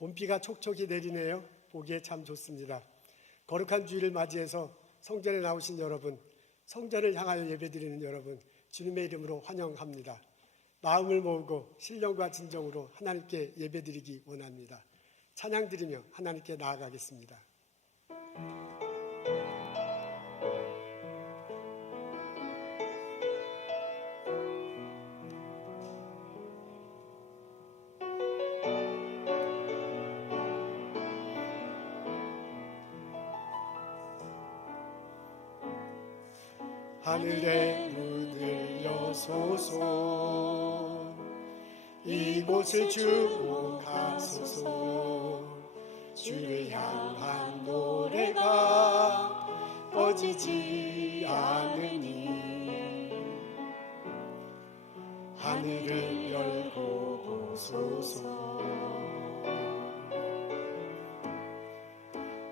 봄비가 촉촉이 내리네요. 보기에 참 좋습니다. 거룩한 주일을 맞이해서 성전에 나오신 여러분, 성전을 향하여 예배드리는 여러분, 주님의 이름으로 환영합니다. 마음을 모으고 신령과 진정으로 하나님께 예배드리기 원합니다. 찬양 드리며 하나님께 나아가겠습니다. 하늘의 문을 여소서, 이곳을 주목하소서. 주를 향한 노래가 꺼지지 않으니 하늘을 열고 보소서.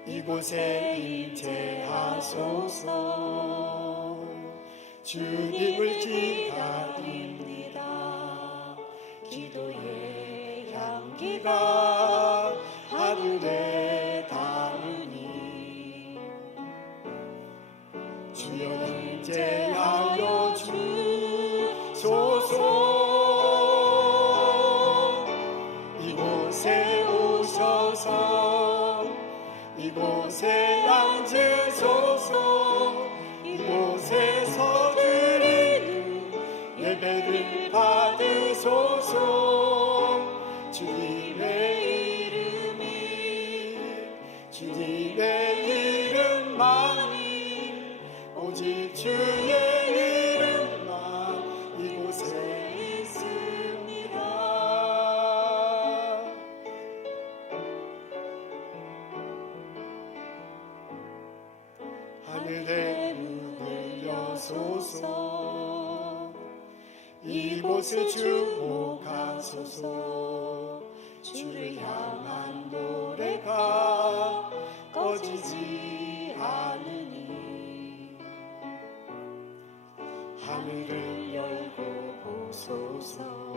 이곳에 임재하소서. 주님을 기다립니다. 기도의 향기가 하늘에 닿으니 주여 임재하여 주소서. 이곳에 오셔서 이곳에 앉으소서. 이곳에서 드리는 예배를 받으소서. 주님의 이름만이, 오직 주의 이름만 이곳에 있습니다. 하늘의 문을 여소서. 이곳을 주목하소서. 주를 향한 노래가 꺼지지 않으니 하늘을 열고 보소서.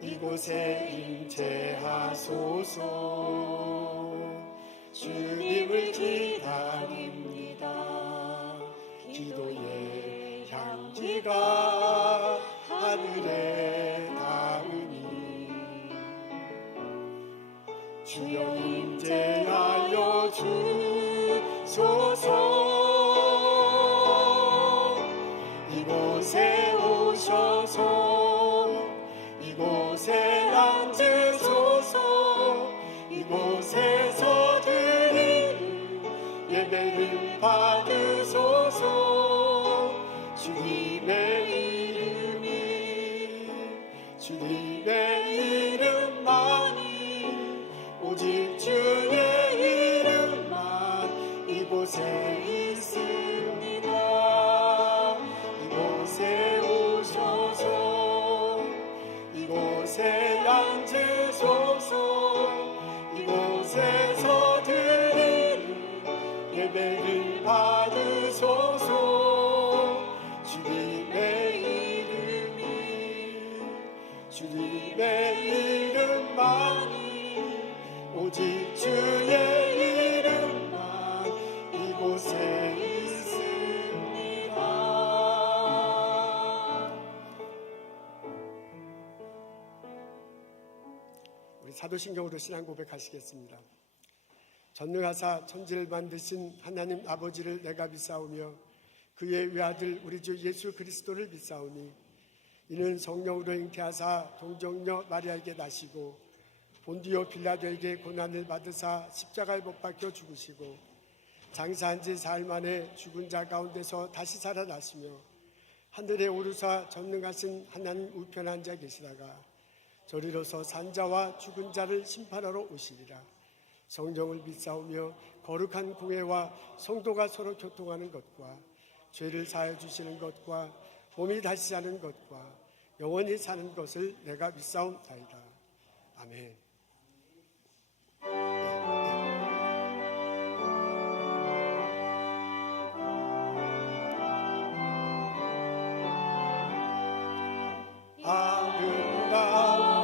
이곳에 임재하소서. 주님을 기다립니다. 기도의 향기가 하늘에 닿으니 주여 임재하여 주소서. 이곳에 오셔서 이곳에 앉으소서. 이곳에서 드리는 예배를 받으소서. 주님의 이름만이, 오직 주의 이름만 이곳에 있습니다. 이곳에 오셔서 이곳에 앉으소서. 이곳에서 드리는 예배를 받으소서. 주님의 이름만이, 오직 주의 이름만 이곳에 있습니다. 우리 사도신경으로 신앙 고백하시겠습니다. 전능하사 천지를 만드신 하나님 아버지를 내가 믿사오며 그의 외아들 우리 주 예수 그리스도를 믿사오니 이는 성령으로 잉태하사 동정녀 마리아에게 나시고 본디오 빌라도에게 고난을 받으사 십자가에 못 박혀 죽으시고 장사한 지 사흘 만에 죽은 자 가운데서 다시 살아나시며 하늘에 오르사 전능하신 하나님 우편에 앉아 계시다가 저리로서 산자와 죽은 자를 심판하러 오시리라. 성령을 믿사오며 거룩한 공회와 성도가 서로 교통하는 것과 죄를 사하여 주시는 것과 몸이 다시 사는 것과 영원히 사는 것을 내가 믿사옵나이다. 아멘. 아름다운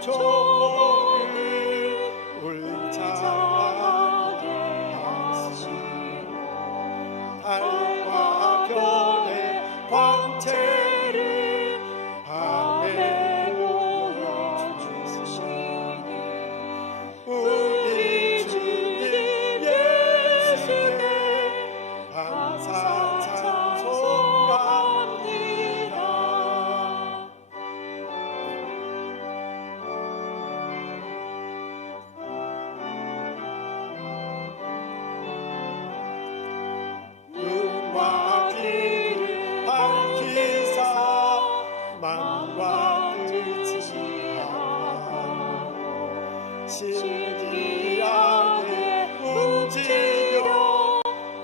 조목을 울창하게 하시고 달과 별의 광채를 밤에 보여주시니 우리 주님 예수께 감사 찬송합니다. 눈과 귀를 밝히사 마음과 뜻이 하고 신기 안에 움직여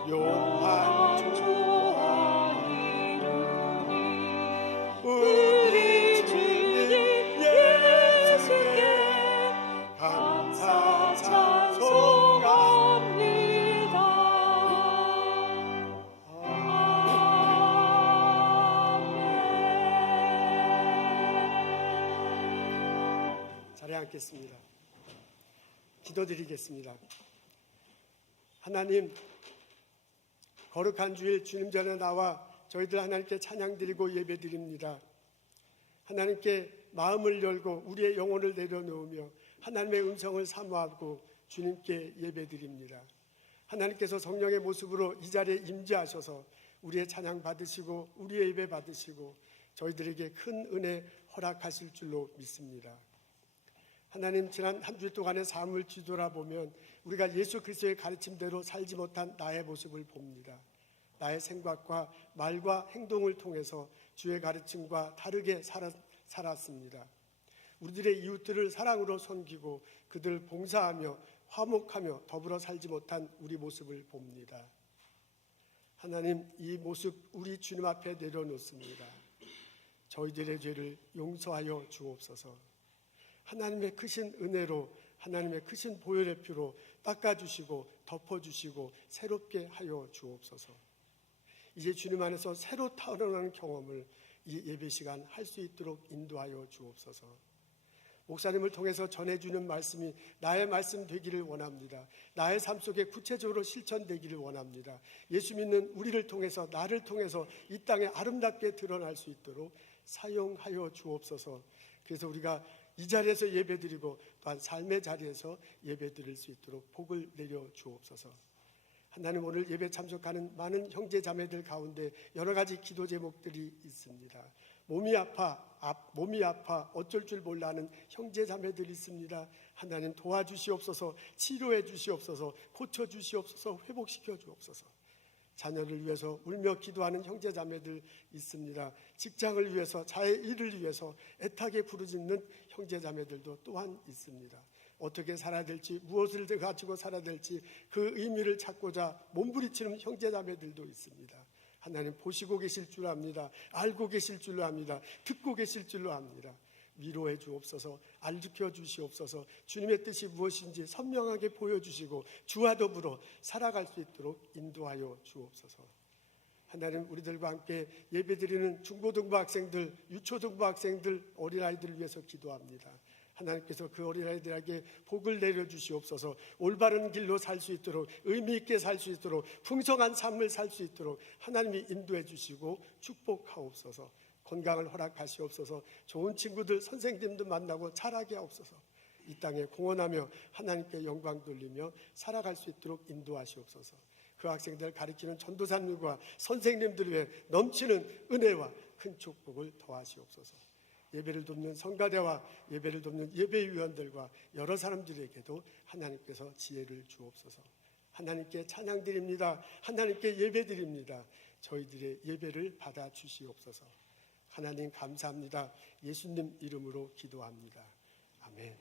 용한 조화 이루니 우리 주님 예수께 감사 찬송합니다. 자리에 앉겠습니다. 기도드리겠습니다. 하나님, 거룩한 주일 주님 전에 나와 저희들 하나님께 찬양드리고 예배드립니다. 하나님께 마음을 열고 우리의 영혼을 내려놓으며 하나님의 음성을 사모하고 주님께 예배드립니다. 하나님께서 성령의 모습으로 이 자리에 임재하셔서 우리의 찬양 받으시고 우리의 예배 받으시고 저희들에게 큰 은혜 허락하실 줄로 믿습니다. 하나님, 지난 한 주일 동안의 삶을 뒤돌아보면 우리가 예수 그리스도의 가르침대로 살지 못한 나의 모습을 봅니다. 나의 생각과 말과 행동을 통해서 주의 가르침과 다르게 살았습니다. 우리들의 이웃들을 사랑으로 섬기고 그들을 봉사하며 화목하며 더불어 살지 못한 우리 모습을 봅니다. 하나님, 이 모습 우리 주님 앞에 내려놓습니다. 저희들의 죄를 용서하여 주옵소서. 하나님의 크신 은혜로 하나님의 크신 보혈의 피로 닦아주시고 덮어주시고 새롭게 하여 주옵소서. 이제 주님 안에서 새로 타오르는 경험을 이 예배 시간 할 수 있도록 인도하여 주옵소서. 목사님을 통해서 전해주는 말씀이 나의 말씀 되기를 원합니다. 나의 삶 속에 구체적으로 실천되기를 원합니다. 예수 믿는 우리를 통해서, 나를 통해서 이 땅에 아름답게 드러날 수 있도록 사용하여 주옵소서. 그래서 우리가 이 자리에서 예배드리고 또한 삶의 자리에서 예배드릴 수 있도록 복을 내려 주옵소서. 하나님, 오늘 예배 참석하는 많은 형제 자매들 가운데 여러 가지 기도 제목들이 있습니다. 몸이 아파 어쩔 줄 몰라 하는 형제 자매들이 있습니다. 하나님, 도와주시옵소서. 치료해 주시옵소서. 고쳐 주시옵소서. 회복시켜 주옵소서. 자녀를 위해서 울며 기도하는 형제 자매들 있습니다. 직장을 위해서, 자의 일을 위해서 애타게 부르짖는 형제 자매들도 또한 있습니다. 어떻게 살아야 될지, 무엇을 가지고 살아야 될지 그 의미를 찾고자 몸부리치는 형제 자매들도 있습니다. 하나님, 보시고 계실 줄 압니다. 알고 계실 줄로 압니다. 듣고 계실 줄로 압니다. 위로해 주옵소서. 알려 주시옵소서. 주님의 뜻이 무엇인지 선명하게 보여주시고 주와 더불어 살아갈 수 있도록 인도하여 주옵소서. 하나님, 우리들과 함께 예배드리는 중고등부 학생들, 유초등부 학생들, 어린아이들을 위해서 기도합니다. 하나님께서 그 어린아이들에게 복을 내려주시옵소서. 올바른 길로 살 수 있도록, 의미 있게 살 수 있도록, 풍성한 삶을 살 수 있도록 하나님이 인도해 주시고 축복하옵소서. 건강을 허락하시옵소서. 좋은 친구들, 선생님들 만나고 자라게 하옵소서. 이 땅에 공헌하며 하나님께 영광 돌리며 살아갈 수 있도록 인도하시옵소서. 그 학생들 가르치는 전도사님과 선생님들 위해 넘치는 은혜와 큰 축복을 더하시옵소서. 예배를 돕는 성가대와 예배를 돕는 예배위원들과 여러 사람들에게도 하나님께서 지혜를 주옵소서. 하나님께 찬양드립니다. 하나님께 예배드립니다. 저희들의 예배를 받아 주시옵소서. 하나님 감사합니다. 예수님 이름으로 기도합니다. 아멘.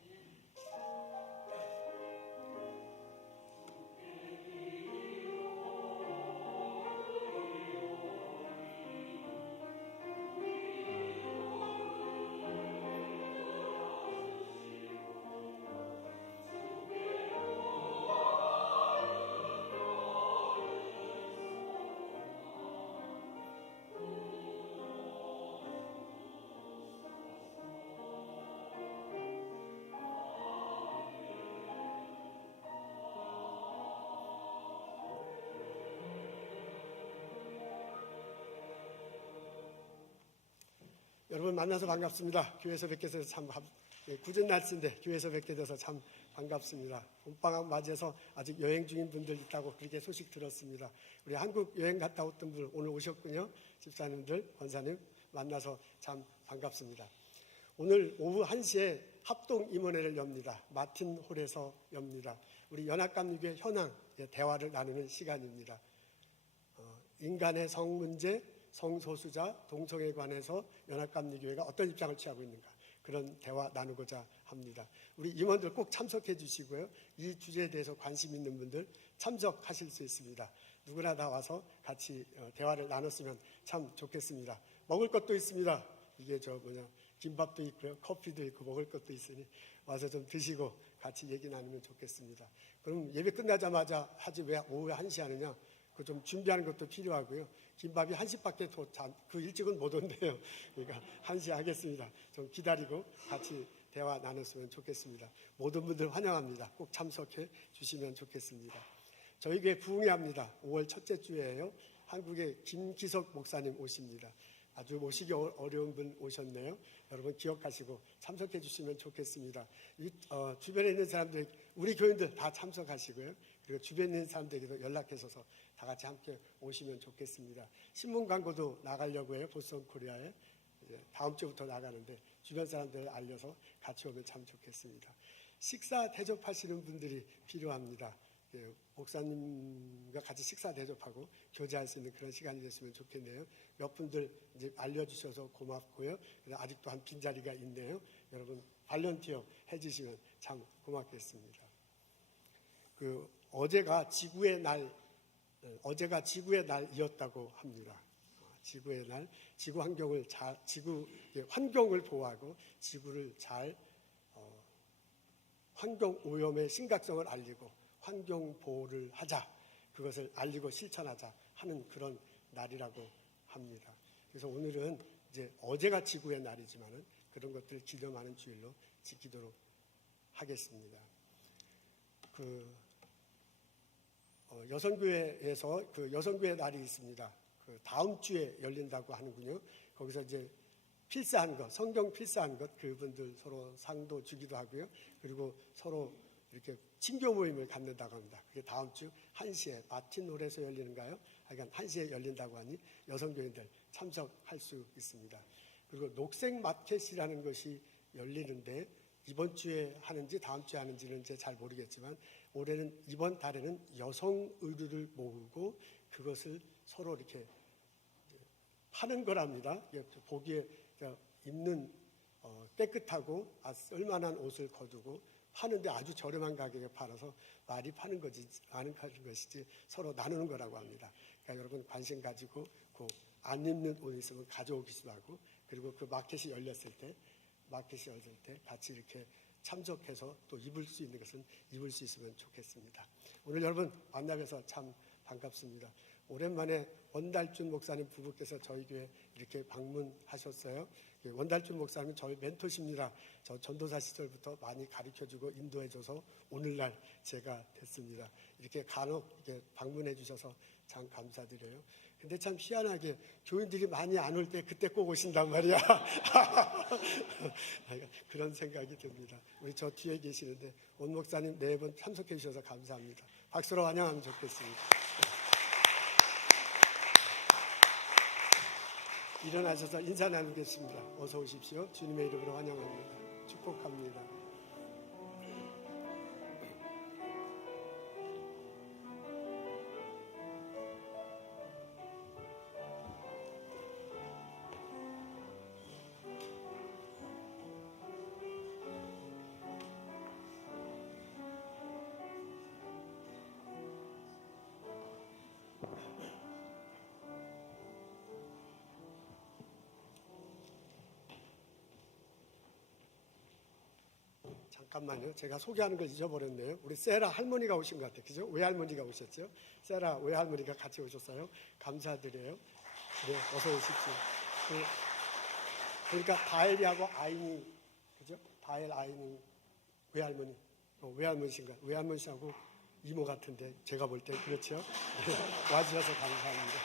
여러분 만나서 반갑습니다. 교회에서 뵙게 돼서 참 굳은 날씨인데 교회에서 뵙게 돼서 참 반갑습니다. 봄방학 맞이해서 아직 여행 중인 분들 있다고 그렇게 소식 들었습니다. 우리 한국 여행 갔다 왔던 분 오늘 오셨군요. 집사님들, 권사님 만나서 참 반갑습니다. 오늘 오후 1시에 합동 임원회를 엽니다. 마틴 홀에서 엽니다. 우리 연합감리교회 현황 대화를 나누는 시간입니다. 인간의 성 문제, 성소수자, 동성애에 관해서 연합감리교회가 어떤 입장을 취하고 있는가, 그런 대화 나누고자 합니다. 우리 임원들 꼭 참석해 주시고요. 이 주제에 대해서 관심 있는 분들 참석하실 수 있습니다. 누구나 다 와서 같이 대화를 나눴으면 참 좋겠습니다. 먹을 것도 있습니다. 이게 김밥도 있고요. 커피도 있고 먹을 것도 있으니 와서 좀 드시고 같이 얘기 나누면 좋겠습니다. 그럼 예배 끝나자마자 하지 왜 오후에 1시 하느냐? 그 좀 준비하는 것도 필요하고요. 김밥이 1시밖에 그 일찍은 못 온대요. 그러니까 1시 하겠습니다. 좀 기다리고 같이 대화 나눴으면 좋겠습니다. 모든 분들 환영합니다. 꼭 참석해 주시면 좋겠습니다. 저희 교회 부흥회 합니다. 5월 첫째 주에요. 한국의 김기석 목사님 오십니다. 아주 모시기 어려운 분 오셨네요. 여러분 기억하시고 참석해 주시면 좋겠습니다. 주변에 있는 사람들, 우리 교인들 다 참석하시고요. 그리고 주변에 있는 사람들에게도 연락해서 다 같이 함께 오시면 좋겠습니다. 신문 광고도 나가려고 해요. 보스턴 코리아에. 다음 주부터 나가는데 주변 사람들 알려서 같이 오면 참 좋겠습니다. 식사 대접하시는 분들이 필요합니다. 목사님과 같이 식사 대접하고 교제할 수 있는 그런 시간이 됐으면 좋겠네요. 몇 분들 이제 알려주셔서 고맙고요. 아직도 한 빈자리가 있네요. 여러분 발런티어 해주시면 참 고맙겠습니다. 어제가 지구의 날이었다고 합니다. 지구의 날, 지구 환경을 보호하고 지구를 잘 환경 오염의 심각성을 알리고 환경 보호를 하자, 그것을 알리고 실천하자 하는 그런 날이라고 합니다. 그래서 오늘은 이제 어제가 지구의 날이지만은 그런 것들을 기념하는 주일로 지키도록 하겠습니다. 여성교회에서 여성교회 날이 있습니다. 다음 주에 열린다고 하는군요. 거기서 이제 필사한 것, 성경 필사한 것, 그분들 서로 상도 주기도 하고요. 그리고 서로 이렇게 친교 모임을 갖는다고 합니다. 그게 다음 주 1시에 마틴홀에서 열리는가요? 하여간 1시에 열린다고 하니 여성교인들 참석할 수 있습니다. 그리고 녹색 마켓이라는 것이 열리는데 이번 주에 하는지 다음 주에 하는지는 이제 잘 모르겠지만 올해는 이번 달에는 여성 의류를 모으고 그것을 서로 이렇게 파는 거랍니다. 보기에 입는 깨끗하고 쓸만한 옷을 거두고 파는데 아주 저렴한 가격에 팔아서 많이 파는 것이지 서로 나누는 거라고 합니다. 그러니까 여러분 관심 가지고 안 입는 옷 있으면 가져오기도 하고, 그리고 그 마켓이 열렸을 때 같이 이렇게 참석해서 또 입을 수 있는 것은 입을 수 있으면 좋겠습니다. 오늘 여러분 만나뵈서 참 반갑습니다. 오랜만에 원달준 목사님 부부께서 저희 교회 이렇게 방문하셨어요. 원달준 목사님은 저희 멘토십니다. 저 전도사 시절부터 많이 가르쳐주고 인도해줘서 오늘날 제가 됐습니다. 이렇게 간혹 이렇게 방문해 주셔서 참 감사드려요. 근데 참 희한하게 교인들이 많이 안 올 때 그때 꼭 오신단 말이야. 그런 생각이 듭니다. 우리 저 뒤에 계시는데 원 목사님 매번 참석해 주셔서 감사합니다. 박수로 환영하면 좋겠습니다. 일어나셔서 인사 나누겠습니다. 어서 오십시오. 주님의 이름으로 환영합니다. 축복합니다. 잠깐만요. 제가 소개하는 걸 잊어버렸네요. 우리 세라 할머니가 오신 것 같아요. 그죠? 외할머니가 오셨죠? 세라 외할머니가 같이 오셨어요. 감사드려요. 네, 어서 오십시오. 그러니까 다엘이하고 아인이, 그죠? 다엘 아인은 외할머니, 외할머니신가? 외할머니하고 이모 같은데 제가 볼 때 그렇죠? 네, 와주셔서 감사합니다.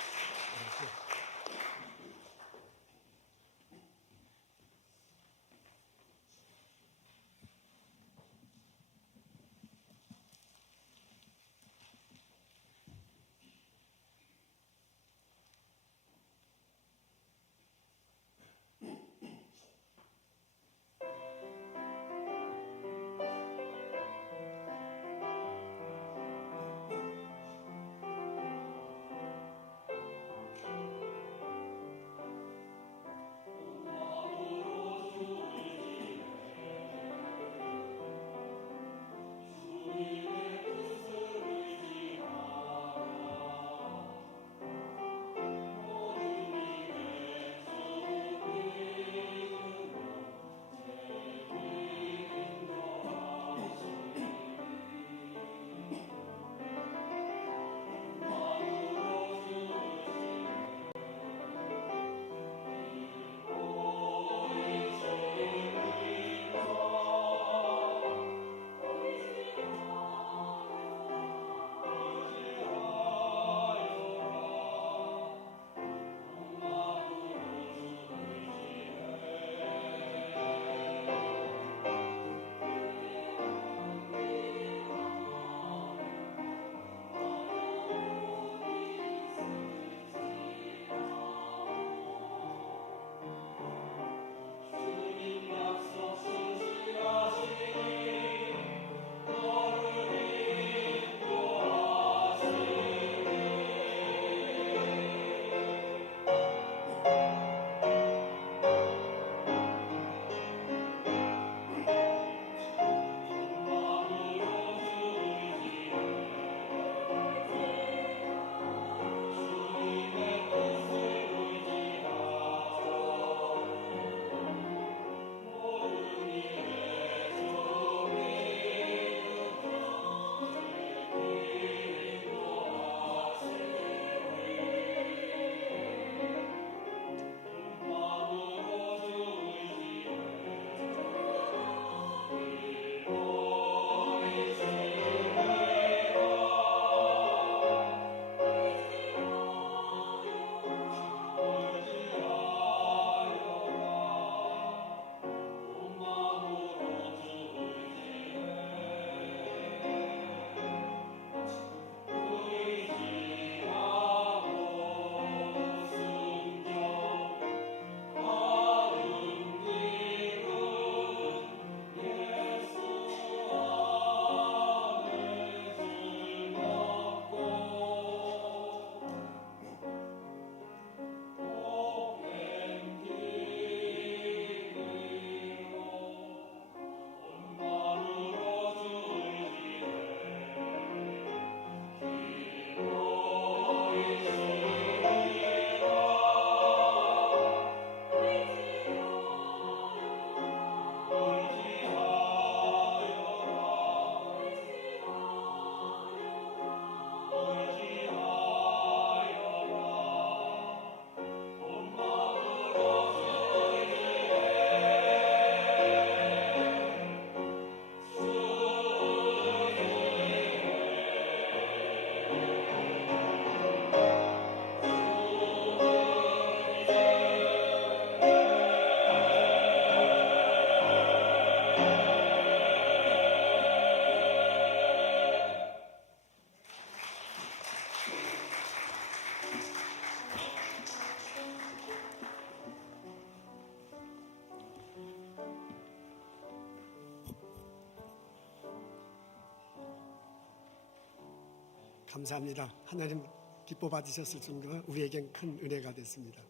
감사합니다. 하나님 기뻐 받으셨을 정도로 우리에겐 큰 은혜가 됐습니다.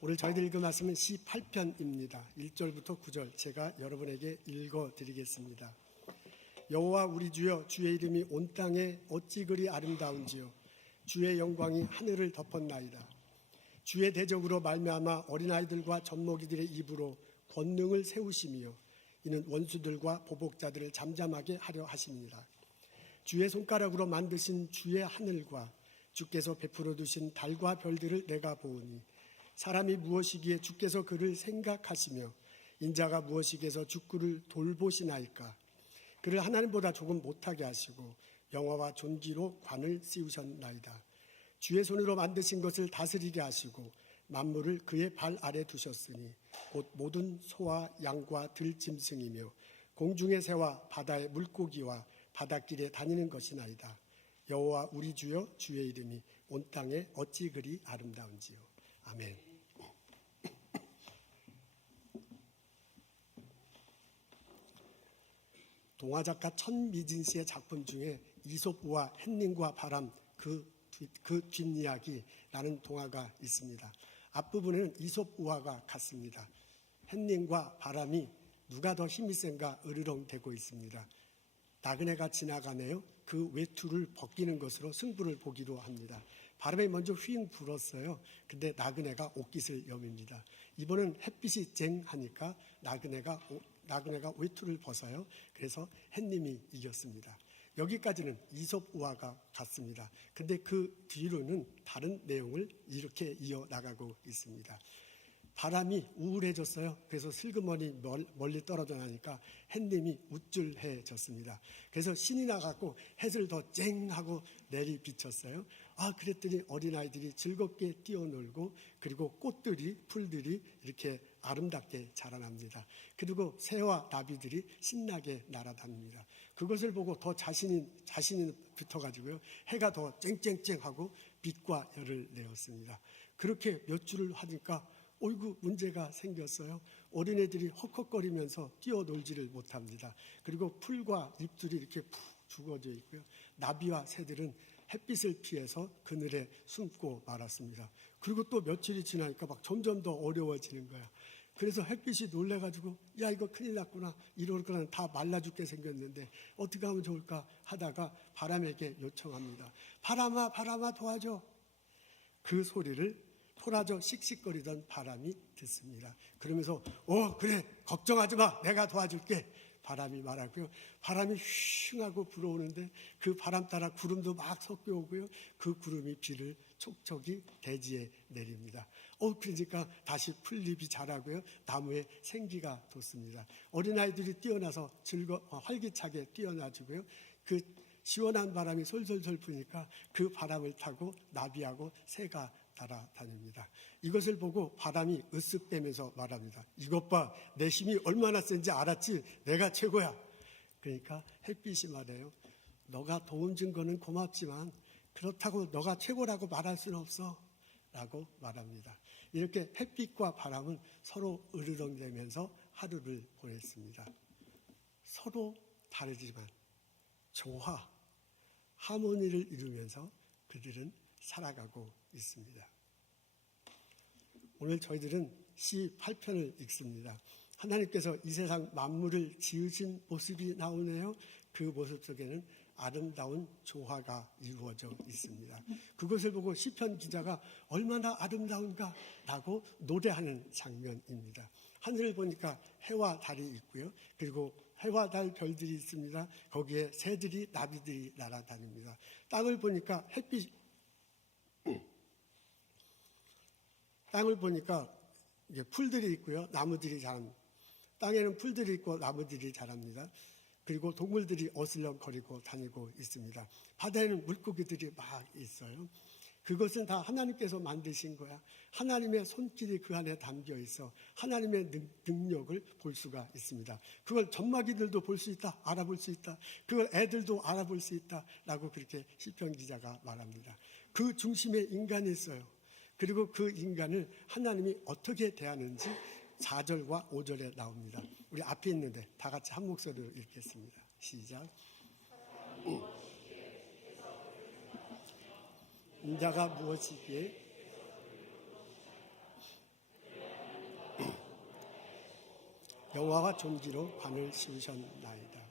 오늘 저희들 읽은 말씀은 시 8편입니다. 1절부터 9절 제가 여러분에게 읽어드리겠습니다. 여호와 우리 주여, 주의 이름이 온 땅에 어찌 그리 아름다운지요. 주의 영광이 하늘을 덮었나이다. 주의 대적으로 말미암아 어린아이들과 젖먹이들의 입으로 권능을 세우시며 이는 원수들과 보복자들을 잠잠하게 하려 하십니다. 주의 손가락으로 만드신 주의 하늘과 주께서 베풀어 두신 달과 별들을 내가 보오니 사람이 무엇이기에 주께서 그를 생각하시며 인자가 무엇이기에서 주를 돌보시나이까. 그를 하나님보다 조금 못하게 하시고 영화와 존귀로 관을 씌우셨나이다. 주의 손으로 만드신 것을 다스리게 하시고 만물을 그의 발 아래 두셨으니 곧 모든 소와 양과 들짐승이며 공중의 새와 바다의 물고기와 바닷길에 다니는 것이나이다. 여호와 우리 주여, 주의 이름이 온 땅에 어찌 그리 아름다운지요. 아멘. 동화작가 천미진 씨의 작품 중에 이솝우와 햇님과 바람 그 뒷이야기라는 동화가 있습니다. 앞부분에는 이솝우화가 같습니다. 햇님과 바람이 누가 더 힘이 센가 으르렁대고 있습니다. 나그네가 지나가네요. 그 외투를 벗기는 것으로 승부를 보기로 합니다. 바람이 먼저 휘잉 불었어요. 근데 나그네가 옷깃을 여밉니다. 이번은 햇빛이 쨍하니까 나그네가 외투를 벗어요. 그래서 햇님이 이겼습니다. 여기까지는 이솝우화가 같습니다. 근데 그 뒤로는 다른 내용을 이렇게 이어나가고 있습니다. 바람이 우울해졌어요. 그래서 슬그머니 멀리 떨어져 나니까 햇님이 우쭐해졌습니다. 그래서 신이 나갖고 해를 더 쨍하고 내리 비쳤어요. 그랬더니 어린아이들이 즐겁게 뛰어놀고 그리고 꽃들이 풀들이 이렇게 아름답게 자라납니다. 그리고 새와 나비들이 신나게 날아다닙니다. 그것을 보고 더 자신이 붙어가지고요. 해가 더 쨍쨍쨍하고 빛과 열을 내었습니다. 그렇게 몇 주를 하니까 어이구 문제가 생겼어요. 어린애들이 헉헉거리면서 뛰어놀지를 못합니다. 그리고 풀과 잎들이 이렇게 푹 죽어져 있고요. 나비와 새들은 햇빛을 피해서 그늘에 숨고 말았습니다. 그리고 또 며칠이 지나니까 막 점점 더 어려워지는 거야. 그래서 햇빛이 놀래가지고 야 이거 큰일 났구나. 이럴 거는 다 말라 죽게 생겼는데 어떻게 하면 좋을까 하다가 바람에게 요청합니다. 바람아 바람아 도와줘. 그 소리를 토라져 씩씩거리던 바람이 듣습니다. 그러면서 그래 걱정하지 마 내가 도와줄게. 바람이 말하고요. 바람이 휘 하고 불어오는데 그 바람 따라 구름도 막 섞여오고요. 그 구름이 비를 촉촉이 대지에 내립니다. 그러니까 다시 풀잎이 자라고요. 나무에 생기가 돋습니다. 어린아이들이 뛰어나서 활기차게 뛰어나주고요. 그 시원한 바람이 솔솔솔 부니까 그 바람을 타고 나비하고 새가 따라다닙니다. 이것을 보고 바람이 으쓱대면서 말합니다. 이것 봐, 내 힘이 얼마나 센지 알았지? 내가 최고야. 그러니까 햇빛이 말해요. 너가 도움 준 거는 고맙지만 그렇다고 너가 최고라고 말할 수는 없어 라고 말합니다. 이렇게 햇빛과 바람은 서로 으르렁대면서 하루를 보냈습니다. 서로 다르지만 조화, 하모니를 이루면서 그들은 살아가고 있습니다. 오늘 저희들은 시 8편을 읽습니다. 하나님께서 이 세상 만물을 지으신 모습이 나오네요. 그 모습 속에는 아름다운 조화가 이루어져 있습니다. 그것을 보고 시편 기자가 얼마나 아름다운가라고 노래하는 장면입니다. 하늘을 보니까 해와 달이 있고요. 그리고 해와 달 별들이 있습니다. 거기에 새들이 나비들이 날아다닙니다. 땅을 보니까 땅을 보니까 이게 풀들이 있고요. 나무들이 자랍니다. 땅에는 풀들이 있고 나무들이 자랍니다. 그리고 동물들이 어슬렁거리고 다니고 있습니다. 바다에는 물고기들이 막 있어요. 그것은 다 하나님께서 만드신 거야. 하나님의 손길이 그 안에 담겨 있어 하나님의 능력을 볼 수가 있습니다. 그걸 젖먹이들도 볼 수 있다, 알아볼 수 있다. 그걸 애들도 알아볼 수 있다라고 그렇게 시편 기자가 말합니다. 그 중심에 인간이 있어요. 그리고 그 인간을 하나님이 어떻게 대하는지 4절과 5절에 나옵니다. 우리 앞에 있는데 다 같이 한 목소리로 읽겠습니다. 시작. 인자가 무엇이기에 영화와 존귀로 관을 씌우셨나이다.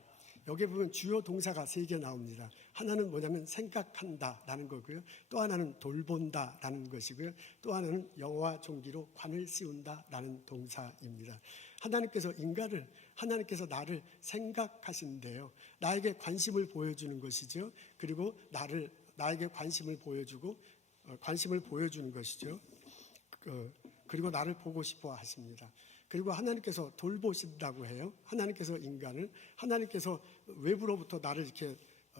여기 보면 주요 동사가 3개 나옵니다. 하나는 뭐냐면 생각한다라는 거고요. 또 하나는 돌본다라는 것이고요. 또 하나는 영화와 존귀로 관을 씌운다라는 동사입니다. 하나님께서 나를 생각하신대요. 나에게 관심을 보여주는 것이죠. 그리고 나에게 관심을 보여주는 것이죠. 그리고 나를 보고 싶어 하십니다. 그리고 하나님께서 돌보신다고 해요. 하나님께서 외부로부터 나를 이렇게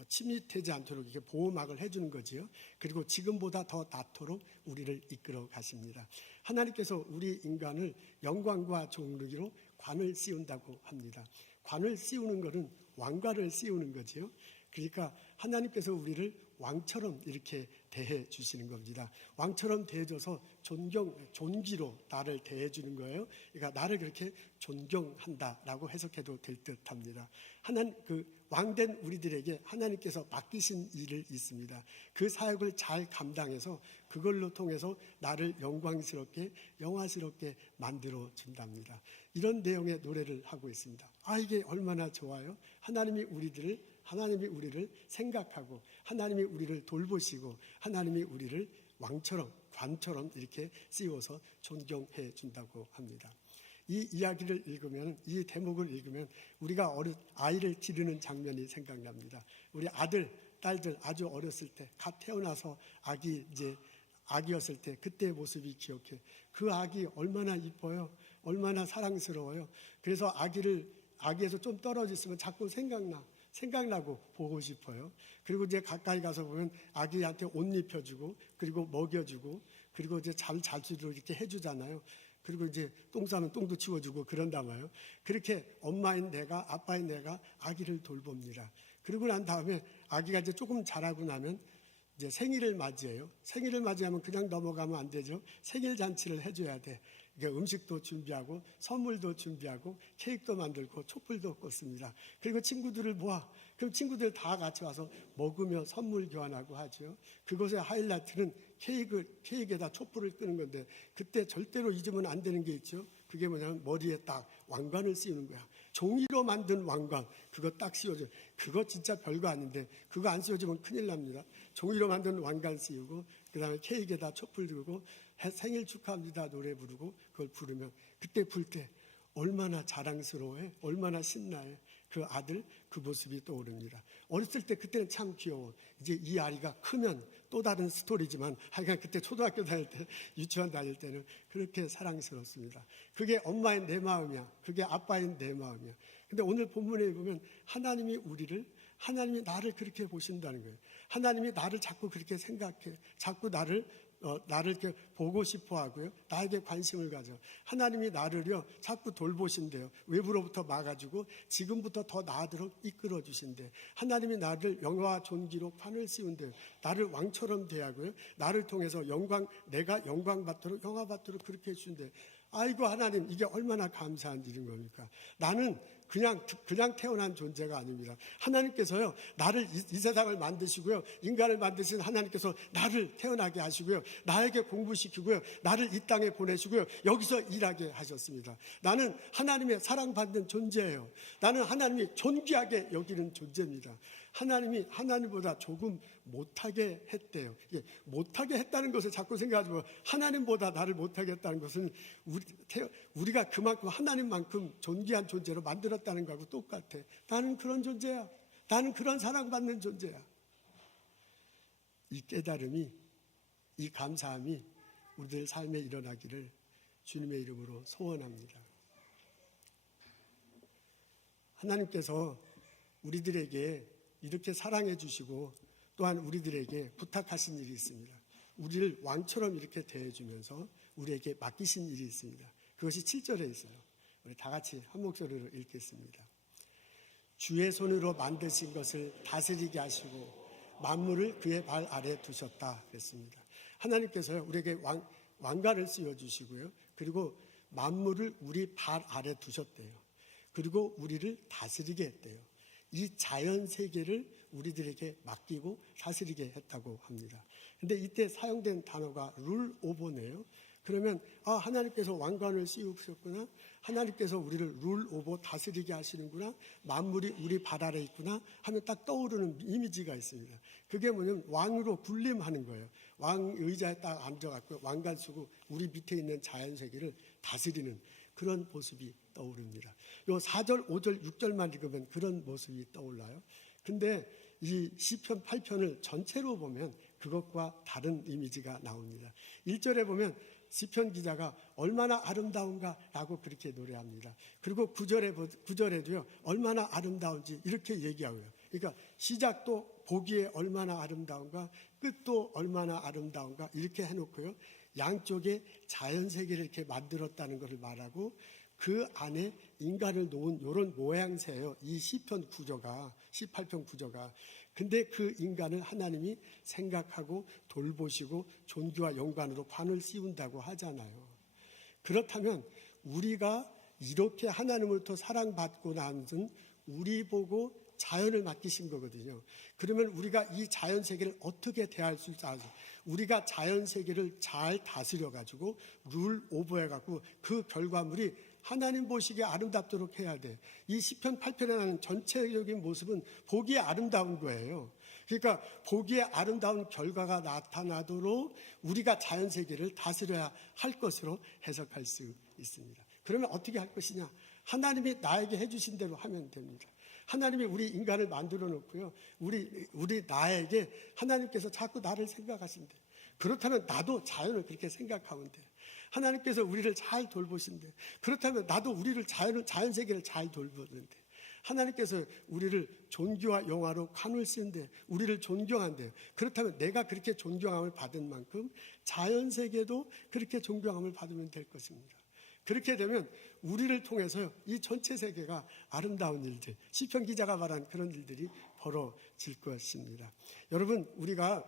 침입되지 않도록 이렇게 보호막을 해주는 거지요. 그리고 지금보다 더 낫도록 우리를 이끌어 가십니다. 하나님께서 우리 인간을 영광과 존귀로 관을 씌운다고 합니다. 관을 씌우는 것은 왕관을 씌우는 거지요. 그러니까 하나님께서 우리를 왕처럼 이렇게 대해 주시는 겁니다. 왕처럼 대해줘서 존귀로 나를 대해 주는 거예요. 그러니까 나를 그렇게 존경한다라고 해석해도 될 듯합니다. 왕된 우리들에게 하나님께서 맡기신 일을 있습니다. 그 사역을 잘 감당해서 그걸로 통해서 나를 영광스럽게 영화스럽게 만들어 준답니다. 이런 내용의 노래를 하고 있습니다. 이게 얼마나 좋아요. 하나님이 우리를 생각하고 하나님이 우리를 돌보시고 하나님이 우리를 왕처럼 관처럼 이렇게 씌워서 존경해 준다고 합니다. 이 이야기를 읽으면, 이 대목을 읽으면 우리가 아이를 기르는 장면이 생각납니다. 우리 아들, 딸들 아주 어렸을 때 갓 태어나서 아기였을 때 그때의 모습이 기억해. 그 아기 얼마나 이뻐요. 얼마나 사랑스러워요. 그래서 아기에서 좀 떨어졌으면 자꾸 생각나고 보고 싶어요. 그리고 이제 가까이 가서 보면 아기한테 옷 입혀주고 그리고 먹여주고 그리고 이제 잘 수 있도록 이렇게 해주잖아요. 그리고 이제 똥 싸면 똥도 치워주고 그런다마요. 그렇게 엄마인 내가, 아빠인 내가 아기를 돌봅니다. 그러고 난 다음에 아기가 이제 조금 자라고 나면 이제 생일을 맞이해요. 생일을 맞이하면 그냥 넘어가면 안 되죠. 생일 잔치를 해줘야 돼. 그러니까 음식도 준비하고 선물도 준비하고 케이크도 만들고 촛불도 꽂습니다. 그리고 친구들을 모아. 그럼 친구들 다 같이 와서 먹으며 선물 교환하고 하죠. 그것의 하이라이트는 케이크에다 촛불을 끄는 건데 그때 절대로 잊으면 안 되는 게 있죠. 그게 뭐냐면 머리에 딱 왕관을 씌우는 거야. 종이로 만든 왕관 그거 딱 씌워줘. 그거 진짜 별거 아닌데 그거 안 씌워주면 큰일 납니다. 종이로 만든 왕관 씌우고 그 다음에 케이크에다 촛불 들고 생일 축하합니다 노래 부르고 그걸 부르면 그때 불 때 얼마나 자랑스러워해. 얼마나 신나해. 그 아들 그 모습이 떠오릅니다. 어렸을 때 그때는 참 귀여워. 이제 이 아이가 크면 또 다른 스토리지만 하여간 그때 초등학교 다닐 때 유치원 다닐 때는 그렇게 사랑스럽습니다. 그게 엄마인 내 마음이야. 그게 아빠인 내 마음이야. 근데 오늘 본문에 보면 하나님이 나를 그렇게 보신다는 거예요. 하나님이 나를 자꾸 그렇게 생각해. 자꾸 나를 이렇게 보고 싶어 하고요. 나에게 관심을 가져. 하나님이 나를요, 자꾸 돌보신대요. 외부로부터 막아주고 지금부터 더 나아도록 이끌어 주신대. 하나님이 나를 영화와 존귀로 판을 씌운대요. 나를 왕처럼 대하고요. 나를 통해서 내가 영광 받도록, 영화 받도록 그렇게 해주신대. 아이고, 하나님, 이게 얼마나 감사한 일인 겁니까? 나는 그냥 태어난 존재가 아닙니다. 하나님께서요, 나를 이 세상을 만드시고요, 인간을 만드신 하나님께서 나를 태어나게 하시고요, 나에게 공부시키고요, 나를 이 땅에 보내시고요, 여기서 일하게 하셨습니다. 나는 하나님의 사랑받는 존재예요. 나는 하나님이 존귀하게 여기는 존재입니다. 하나님이 하나님보다 조금 못하게 했대요. 이게 못하게 했다는 것을 자꾸 생각하지 말고 하나님보다 나를 못하게 했다는 것은 우리가 그만큼 하나님만큼 존귀한 존재로 만들었다는 거하고 똑같아. 나는 그런 존재야. 나는 그런 사랑받는 존재야. 이 깨달음이, 이 감사함이 우리들 삶에 일어나기를 주님의 이름으로 소원합니다. 하나님께서 우리들에게 이렇게 사랑해 주시고 또한 우리들에게 부탁하신 일이 있습니다. 우리를 왕처럼 이렇게 대해주면서 우리에게 맡기신 일이 있습니다. 그것이 7절에 있어요. 우리 다 같이 한 목소리로 읽겠습니다. 주의 손으로 만드신 것을 다스리게 하시고 만물을 그의 발 아래 두셨다 그랬습니다. 하나님께서요, 우리에게 왕관을 씌워주시고요, 그리고 만물을 우리 발 아래 두셨대요. 그리고 우리를 다스리게 했대요. 이 자연 세계를 우리들에게 맡기고 다스리게 했다고 합니다. 근데 이때 사용된 단어가 룰 오버네요. 그러면 하나님께서 왕관을 씌우셨구나. 하나님께서 우리를 룰 오버 다스리게 하시는구나. 만물이 우리 발 아래 있구나 하면 딱 떠오르는 이미지가 있습니다. 그게 뭐냐면 왕으로 군림하는 거예요. 왕 의자에 딱 앉아갖고 왕관 쓰고 우리 밑에 있는 자연 세계를 다스리는 그런 모습이 떠오릅니다. 요 4절, 5절, 6절만 읽으면 그런 모습이 떠올라요. 근데 이 시편 8편을 전체로 보면 그것과 다른 이미지가 나옵니다. 1절에 보면 시편 기자가 얼마나 아름다운가라고 그렇게 노래합니다. 그리고 9절에도요. 얼마나 아름다운지 이렇게 얘기하고요. 그러니까 시작도 보기에 얼마나 아름다운가, 끝도 얼마나 아름다운가 이렇게 해놓고요. 양쪽에 자연세계를 이렇게 만들었다는 것을 말하고 그 안에 인간을 놓은 이런 모양새예요. 이 시편 구조가, 18편 구조가. 근데 그 인간을 하나님이 생각하고 돌보시고 존귀와 영광으로 관을 씌운다고 하잖아요. 그렇다면 우리가 이렇게 하나님으로부터 사랑받고 나서 우리 보고 자연을 맡기신 거거든요. 그러면 우리가 이 자연 세계를 어떻게 대할 수 있을지, 우리가 자연 세계를 잘 다스려 가지고 룰 오버해 갖고 그 결과물이 하나님 보시기에 아름답도록 해야 돼. 이 시편 8편에 나오는 전체적인 모습은 보기에 아름다운 거예요. 그러니까 보기에 아름다운 결과가 나타나도록 우리가 자연 세계를 다스려야 할 것으로 해석할 수 있습니다. 그러면 어떻게 할 것이냐? 하나님이 나에게 해주신 대로 하면 됩니다. 하나님이 우리 인간을 만들어 놓고요. 우리 나에게 하나님께서 자꾸 나를 생각하신대. 그렇다면 나도 자연을 그렇게 생각하면 돼. 하나님께서 우리를 잘 돌보신대. 그렇다면 나도 우리를 자연 세계를 잘 돌보는데. 하나님께서 우리를 존귀와 영화로 관을 쓰는데 우리를 존경한대요. 그렇다면 내가 그렇게 존경함을 받은 만큼 자연 세계도 그렇게 존경함을 받으면 될 것입니다. 그렇게 되면 우리를 통해서 이 전체 세계가 아름다운 일들, 시편 기자가 말한 그런 일들이 벌어질 것입니다. 여러분, 우리가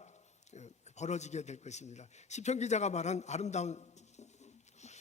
벌어지게 될 것입니다. 시편 기자가 말한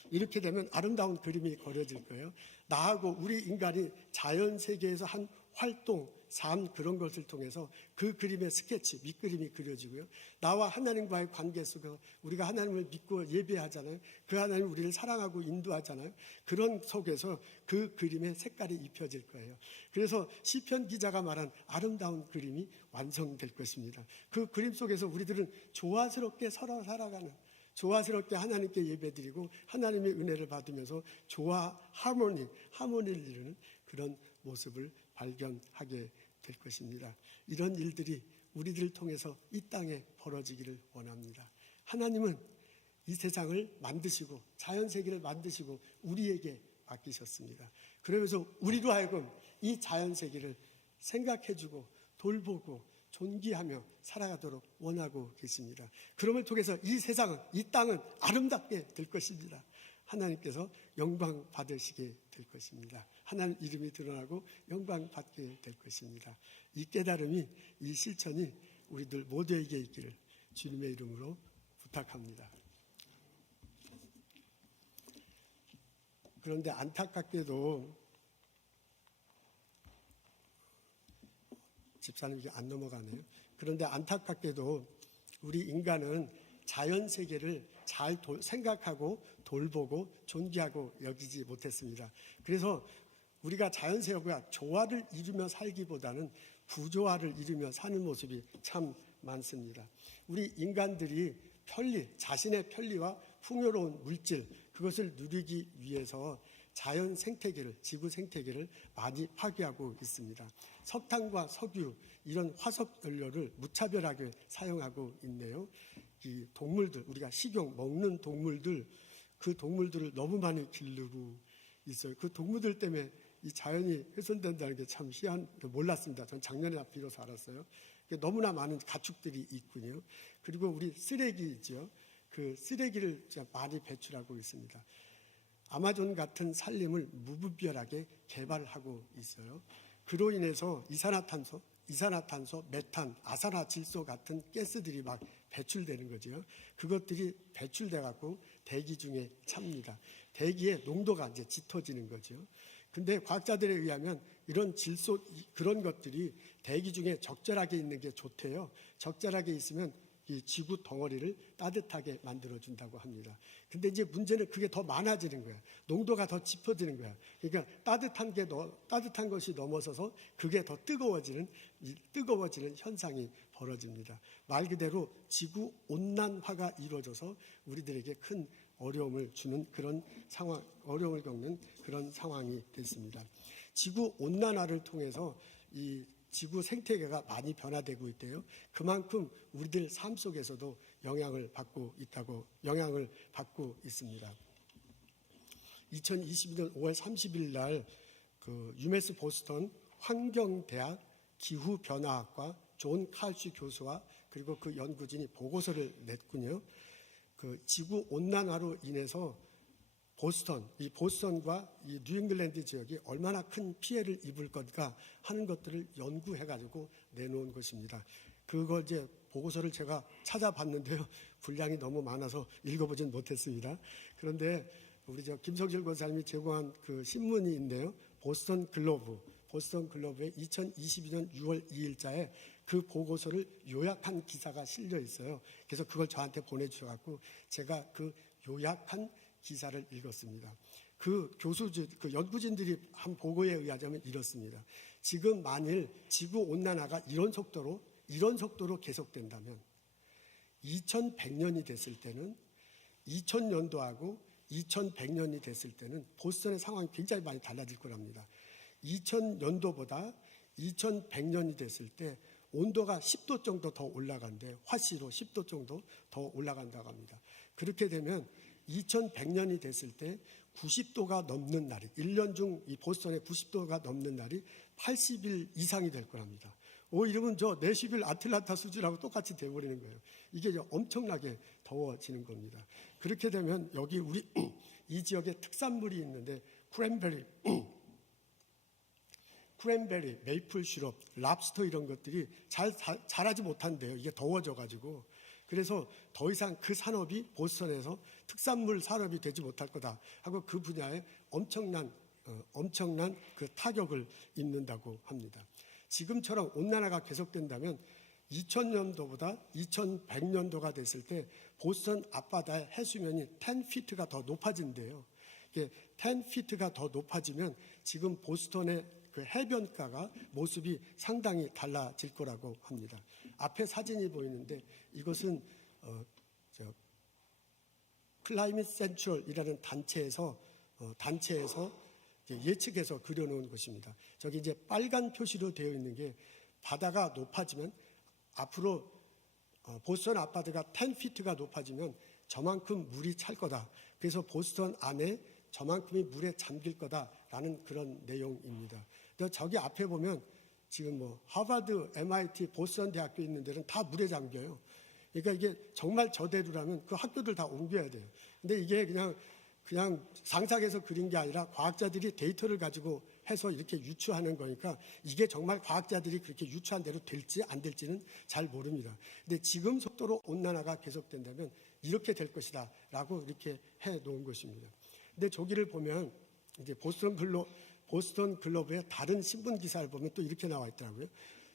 이렇게 되면 아름다운 그림이 그려질 거예요. 나하고 우리 인간이 자연 세계에서 한 활동, 삶 그런 것을 통해서 그 그림의 스케치, 밑그림이 그려지고요. 나와 하나님과의 관계 속에서 우리가 하나님을 믿고 예배하잖아요. 그 하나님 우리를 사랑하고 인도하잖아요. 그런 속에서 그 그림의 색깔이 입혀질 거예요. 그래서 시편 기자가 말한 아름다운 그림이 완성될 것입니다. 그 그림 속에서 우리들은 조화스럽게 서로 살아가는, 조화스럽게 하나님께 예배드리고 하나님의 은혜를 받으면서 하모니를 이루는 그런 모습을 발견하게 될 것입니다. 이런 일들이 우리들을 통해서 이 땅에 벌어지기를 원합니다. 하나님은 이 세상을 만드시고 자연세계를 만드시고 우리에게 맡기셨습니다. 그러면서 우리로 하여금 이 자연세계를 생각해주고 돌보고 존귀하며 살아가도록 원하고 계십니다. 그럼을 통해서 이 세상은, 이 땅은 아름답게 될 것입니다. 하나님께서 영광 받으시게 될 것입니다. 하나님 이름이 드러나고 영광 받게 될 것입니다. 이 깨달음이, 이 실천이 우리들 모두에게 있기를 주님의 이름으로 부탁합니다. 그런데 안타깝게도 집사님 이게 안 넘어가네요. 그런데 안타깝게도 우리 인간은 자연 세계를 잘 생각하고 돌보고 존귀하고 여기지 못했습니다. 그래서 우리가 자연 세계와 조화를 이루며 살기보다는 부조화를 이루며 사는 모습이 참 많습니다. 우리 인간들이 자신의 편리와 풍요로운 물질, 그것을 누리기 위해서 자연 생태계를, 지구 생태계를 많이 파괴하고 있습니다. 석탄과 석유, 이런 화석 연료를 무차별하게 사용하고 있네요. 이 동물들, 우리가 식용, 먹는 동물들, 그 동물들을 너무 많이 기르고 있어요. 그 동물들 때문에 이 자연이 훼손된다는 게 참 몰랐습니다. 전 작년에 비로소 알았어요. 너무나 많은 가축들이 있군요. 그리고 우리 쓰레기 있죠. 그 쓰레기를 많이 배출하고 있습니다. 아마존 같은 산림을 무분별하게 개발하고 있어요. 그로 인해서 이산화탄소, 메탄, 아산화질소 같은 가스들이 막 배출되는 거죠. 그것들이 배출돼 갖고 대기 중에 찹니다. 대기의 농도가 이제 짙어지는 거죠. 근데 과학자들에 의하면 이런 질소 그런 것들이 대기 중에 적절하게 있는 게 좋대요. 적절하게 있으면 이 지구 덩어리를 따뜻하게 만들어준다고 합니다. 근데 이제 문제는 그게 더 많아지는 거야. 농도가 더 짙어지는 거야. 그러니까 따뜻한 것이 넘어서서 그게 더 뜨거워지는 현상이 벌어집니다. 말 그대로 지구 온난화가 이루어져서 우리들에게 큰 어려움을 주는 그런 상황, 어려움을 겪는 그런 상황이 됐습니다. 지구 온난화를 통해서 이 지구 생태계가 많이 변화되고 있대요. 그만큼 우리들 삶 속에서도 영향을 받고 있습니다. 2022년 5월 30일 날 그 UMass 보스턴 환경대학 기후변화학과 존 칼시 교수와 그리고 그 연구진이 보고서를 냈군요. 그 지구 온난화로 인해서 이 보스턴과 이 뉴잉글랜드 지역이 얼마나 큰 피해를 입을 건가 하는 것들을 연구해가지고 내놓은 것입니다. 그걸 이제 보고서를 제가 찾아봤는데요. 분량이 너무 많아서 읽어보진 못했습니다. 그런데 우리 김성질 권사님이 제공한 그 신문이 있네요. 보스턴 글로브에 2022년 6월 2일자에 그 보고서를 요약한 기사가 실려 있어요. 그래서 그걸 저한테 보내주셔갖고 제가 그 요약한 기사를 읽었습니다. 그 연구진들이 한 보고에 의하자면 이렇습니다. 지금 만일 지구 온난화가 이런 속도로 계속된다면 2100년이 됐을 때는 2000년도하고 2100년이 됐을 때는 보스턴의 상황이 굉장히 많이 달라질 거랍니다. 2000년도보다 2100년이 됐을 때 온도가 10도 정도 더 올라간대요. 화씨로 10도 정도 더 올라간다고 합니다. 그렇게 되면 2100년이 됐을 때 90도가 넘는 날이 1년 중 이 보스턴에 90도가 넘는 날이 80일 이상이 될 거랍니다. 이러면 내시빌 아틀란타 수준하고 똑같이 돼버리는 거예요. 이게 엄청나게 더워지는 겁니다. 그렇게 되면 여기 우리 이 지역에 특산물이 있는데 크랜베리, 메이플 시럽, 랍스터 이런 것들이 자라지 못한대요. 이게 더워져가지고. 그래서 더 이상 그 산업이 보스턴에서 특산물 산업이 되지 못할 거다 하고 그 분야에 엄청난 그 타격을 입는다고 합니다. 지금처럼 온난화가 계속된다면 2000년도보다 2100년도가 됐을 때 보스턴 앞바다의 해수면이 10피트가 더 높아진대요. 10피트가 더 높아지면 지금 보스턴의 그 해변가가 모습이 상당히 달라질 거라고 합니다. 앞에 사진이 보이는데 이것은 클라이밋 센트럴이라는 단체에서 예측해서 그려놓은 것입니다. 저기 이제 빨간 표시로 되어 있는 게 바다가 높아지면 앞으로 보스턴 앞바다가 10피트가 높아지면 저만큼 물이 찰 거다. 그래서 보스턴 안에 저만큼이 물에 잠길 거다라는 그런 내용입니다. 저기 앞에 보면 지금 하버드, MIT, 보스턴 대학교 있는 데는 다 물에 잠겨요. 그러니까 이게 정말 저대로라면 그 학교들 다 옮겨야 돼요. 근데 이게 그냥 상상해서 그린 게 아니라 과학자들이 데이터를 가지고 해서 이렇게 유추하는 거니까 이게 정말 과학자들이 그렇게 유추한 대로 될지 안 될지는 잘 모릅니다. 근데 지금 속도로 온난화가 계속된다면 이렇게 될 것이다 라고 이렇게 해 놓은 것입니다. 근데 저기를 보면 이제 보스턴 글로브의 다른 신문 기사를 보면 또 이렇게 나와 있더라고요.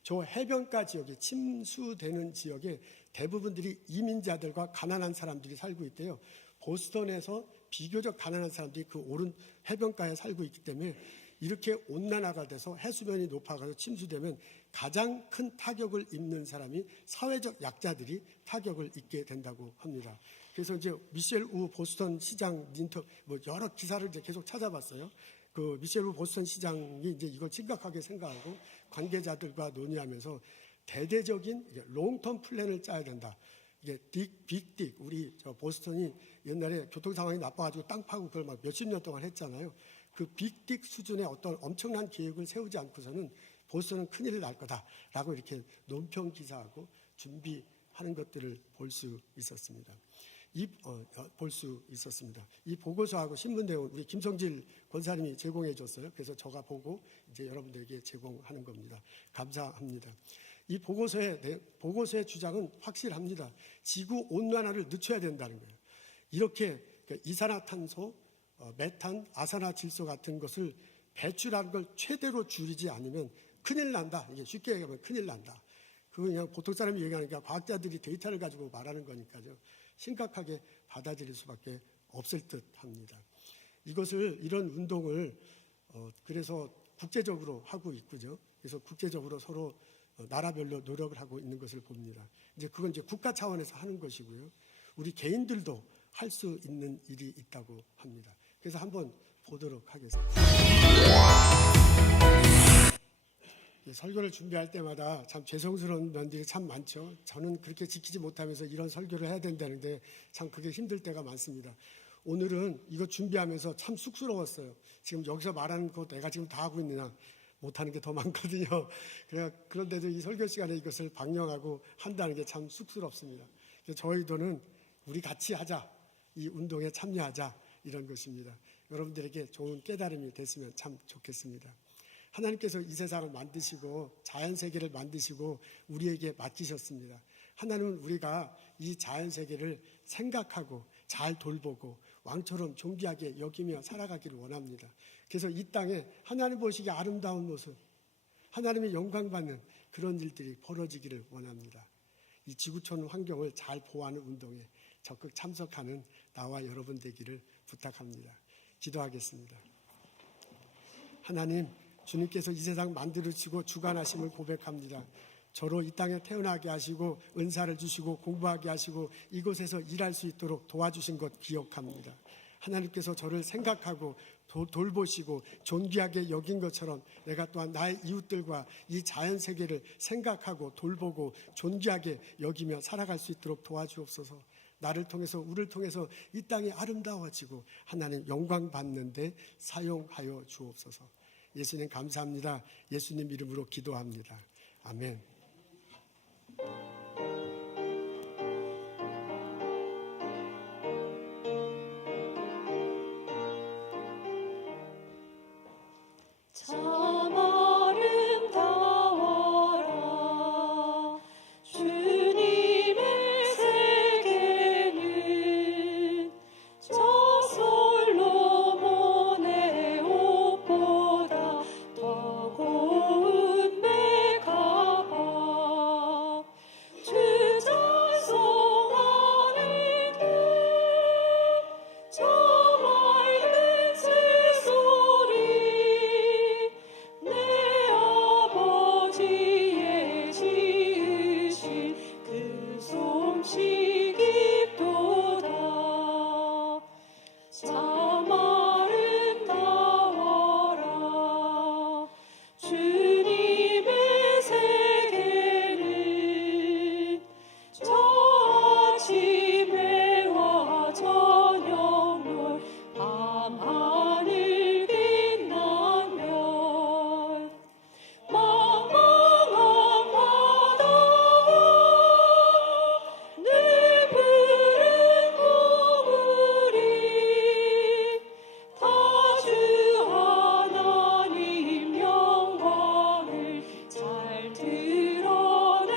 저 해변가 지역에 침수되는 지역에 대부분들이 이민자들과 가난한 사람들이 살고 있대요. 보스턴에서 비교적 가난한 사람들이 그 오른 해변가에 살고 있기 때문에 이렇게 온난화가 돼서 해수면이 높아가서 침수되면 가장 큰 타격을 입는 사람이 사회적 약자들이 타격을 입게 된다고 합니다. 그래서 이제 미셸 우 보스턴 시장 여러 기사를 이제 계속 찾아봤어요. 그 미셸 우 보스턴 시장이 이제 이걸 심각하게 생각하고 관계자들과 논의하면서 대대적인 롱텀 플랜을 짜야 된다. 이게 빅딕 우리 보스턴이 옛날에 교통 상황이 나빠가지고 땅 파고 그걸 막 몇십 년 동안 했잖아요. 그 빅딕 수준의 어떤 엄청난 계획을 세우지 않고서는 보스턴은 큰일 날 거다라고 이렇게 논평 기사하고 준비하는 것들을 볼 수 있었습니다. 이 보고서하고 신문 내용 우리 김성질 권사님이 제공해 줬어요. 그래서 제가 보고 이제 여러분들에게 제공하는 겁니다. 감사합니다. 이 보고서의 주장은 확실합니다. 지구 온난화를 늦춰야 된다는 거예요. 이렇게 이산화탄소, 메탄, 아산화질소 같은 것을 배출하는 걸 최대로 줄이지 않으면 큰일 난다. 이게 쉽게 얘기하면 큰일 난다. 그건 그냥 보통 사람이 얘기하니까 과학자들이 데이터를 가지고 말하는 거니까요. 심각하게 받아들일 수밖에 없을 듯 합니다. 이런 운동을 그래서 국제적으로 하고 있고요. 그래서 국제적으로 서로 나라별로 노력을 하고 있는 것을 봅니다. 그건 국가 차원에서 하는 것이고요. 우리 개인들도 할 수 있는 일이 있다고 합니다. 그래서 한번 보도록 하겠습니다. 설교를 준비할 때마다 참 죄송스러운 면들이 참 많죠. 저는 그렇게 지키지 못하면서 이런 설교를 해야 된다는데 참 그게 힘들 때가 많습니다. 오늘은 이거 준비하면서 참 쑥스러웠어요. 지금 여기서 말하는 거 내가 지금 다 하고 있느냐, 못하는 게 더 많거든요. 그런데도 이 설교 시간에 이것을 방영하고 한다는 게 참 쑥스럽습니다. 저희도는 우리 같이 하자, 이 운동에 참여하자, 이런 것입니다. 여러분들에게 좋은 깨달음이 됐으면 참 좋겠습니다. 하나님께서 이 세상을 만드시고 자연세계를 만드시고 우리에게 맡기셨습니다. 하나님은 우리가 이 자연세계를 생각하고 잘 돌보고 왕처럼 존귀하게 여기며 살아가기를 원합니다. 그래서 이 땅에 하나님 보시기에 아름다운 모습, 하나님의 영광받는 그런 일들이 벌어지기를 원합니다. 이 지구촌 환경을 잘 보호하는 운동에 적극 참석하는 나와 여러분 되기를 부탁합니다. 기도하겠습니다. 하나님, 주님께서 이 세상 만들어주시고 주관하심을 고백합니다. 저로 이 땅에 태어나게 하시고 은사를 주시고 공부하게 하시고 이곳에서 일할 수 있도록 도와주신 것 기억합니다. 하나님께서 저를 생각하고 돌보시고 존귀하게 여긴 것처럼 내가 또한 나의 이웃들과 이 자연세계를 생각하고 돌보고 존귀하게 여기며 살아갈 수 있도록 도와주옵소서. 나를 통해서 우리를 통해서 이 땅이 아름다워지고 하나님 영광 받는 데 사용하여 주옵소서. 예수님 감사합니다. 예수님 이름으로 기도합니다. 아멘. 참 아름다워라 주님의 세계는 저 솔로몬의 옷보다 더 고운 백합화 주 찬송하는 저 맑은 새소리 내 아버지의 지으신 그 솜씨 깊도다. 참 아름다워라 주님의 세계는 저 아침해와 저녁별 밤하늘 빛난 별茫茫 바다와 늘 푸른 고물이 다 주 하나님 영광을 잘 드러내도다.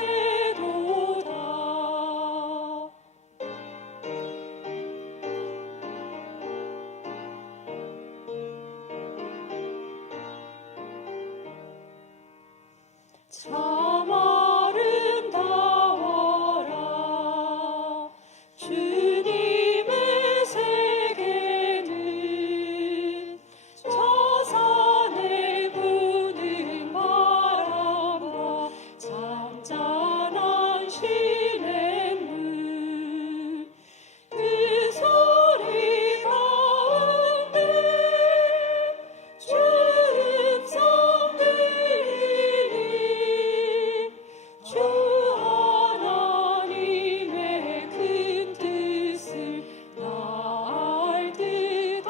참 아름다워라 주님의 세계는 저 산에 부는 바람과 잔잔한 시냇물 그 소리 가운데 주 음성 들리니 주 하나님의 큰 뜻을 알 듯하도다.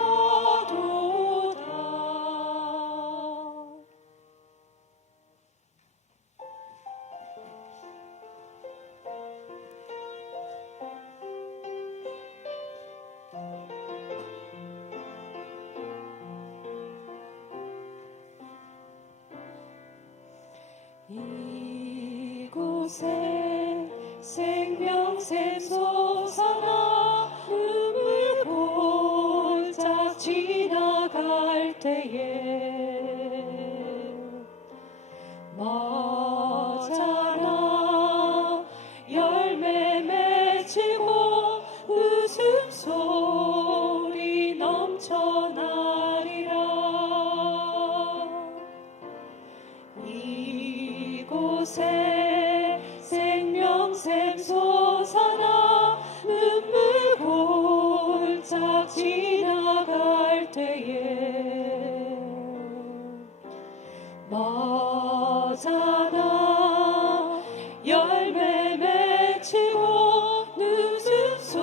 이곳에 생명샘 솟아나 꿈을 골짝 지나갈 때에 곳에 생명샘 솟아나 눈물 골짝 지나갈 때에 맞아나 열매 맺히고 웃음소리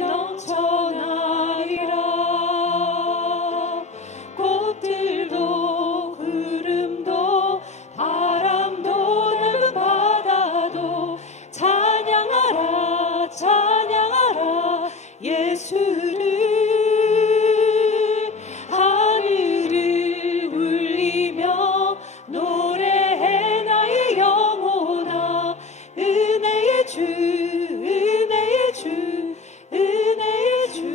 넘쳐나리라. 꽃들도 구름도 바람도 넓은 바다도 찬양하라 찬양하라 예수를. 하늘을 울리며 노래해 나의 영혼아. 은혜의 주 은혜의 주 은혜의 주.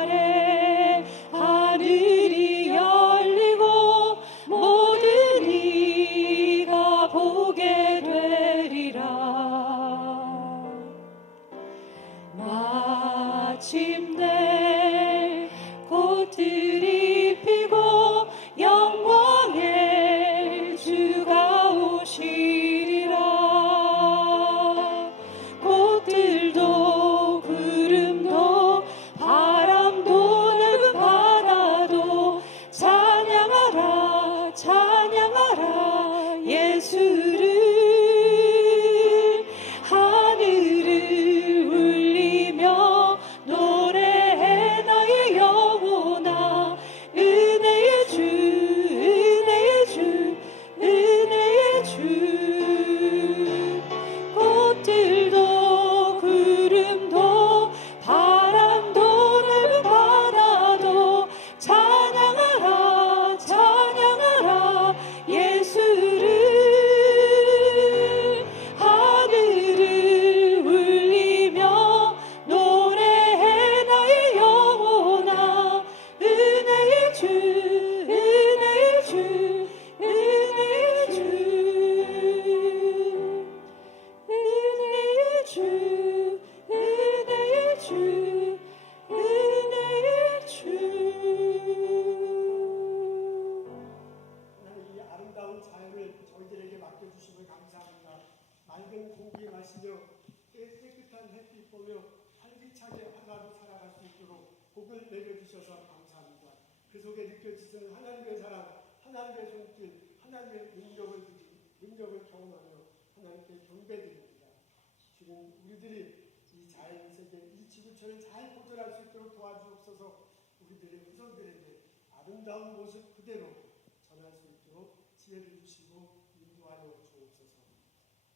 그날에 하늘이 열리고 모든 이가 보게 되리라. 마침내 꽃들이 피고 영광의 주가 오시리라. 꽃들도 구름도 바람도 넓은 바다도 찬양하라 찬양하라 예수를. 하늘을 울리며 노래해 나의 영혼아. 은혜의 주 은혜의 주 은혜의 주. 꽃들도 구름도 바람도 넓은 바다도 찬양하라 찬양하라 예수를. 하늘을 울리며 노래해 나의 영혼아. 은혜의 주 은혜의 주 은혜의 주 은혜의 주 은혜의 주 은혜의 주. 하나님, 이 아름다운 자연을 저희들에게 맡겨주심을 감사합니다. 맑은 공기 마시며 깨끗한 햇빛 보며 활기차게 하루하루 살아갈 수 있도록 복을 내려주셔서 감사합니다. 그 속에 느껴지는 하나님의 사랑, 하나님의 손길, 하나님의 능력을 경험하며 하나님께 경배드립니다. 주님, 우리들이 이 자연 세계, 이 지구촌을 잘 보존할 수 있도록 도와주옵소서. 우리들의 후손들에게 아름다운 모습 그대로 전할 수 있도록 지혜를 주시고 인도하여 주옵소서.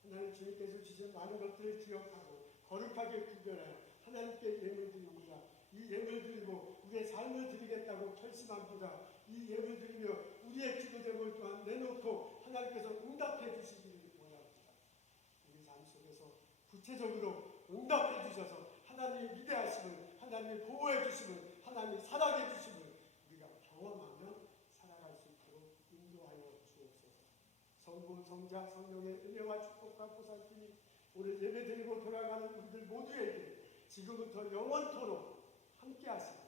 하나님, 주님께서 주신 많은 것들을 기억하고 거룩하게 구별하여 하나님께 예물 드립니다. 이 예물 드리고 우리의 삶을 드리겠다고 결심합니다. 이 예물 드리며 우리의 기도 제목 또한 내놓고 하나님께서 응답해 주시기를 원합니다. 우리 삶 속에서 구체적으로 응답해 주셔서 하나님의 위대하심을, 하나님의 보호해 주심을, 하나님의 사랑해 주심을 우리가 경험하며 살아갈 수 있도록 인도하여 주옵소서. 성부, 성자, 성령의 은혜와 축복과 보살핌이 오늘 예배드리고 돌아가는 우리들 모두에게 지금부터 영원토록 함께하시고